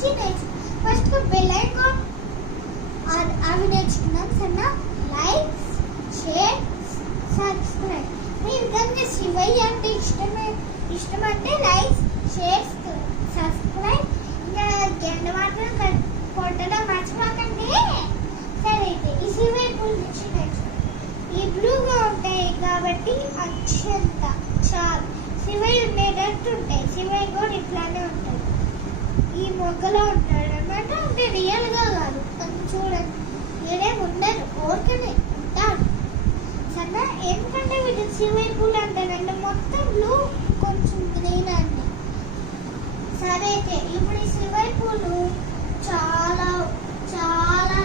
నుంచి first bell icon అవి నేర్చుకున్నాం. సన్న లైక్, షేర్, సబ్స్క్రైబ్. మీరు కనుక శివయ్య అంటే ఇష్టమంటే లైక్, షేర్, సబ్స్క్రైబ్. ఇంకా గంట మాత్రం కొట్టడం మర్చిపోకండి. సరే అయితే ఈ శివయ్య పూలు నుంచి నేర్చుకున్నాం. ఈ బ్లూగా ఉంటాయి కాబట్టి అక్షంత చాలు. శివయ్య ఉండేటట్టు ఉంటాయి. శివయ్య కూడా ఇట్లానే ఉంటాయి. ఈ మొగ్గలో ఉంటాడు అనమాట. అంటే రియల్ గా కాదు, కొంచెం చూడండి. ఏడేమి ఉండరు, ఓర్కనే ఉంటాడు. సరే ఎందుకంటే వీటి శివయ్య పూలు అంటారంటే మొత్తం బ్లూ, కొంచెం గ్రీన్ అండి. సరే అయితే ఇప్పుడు ఈ శివయ్య పూలు చాలా చాలా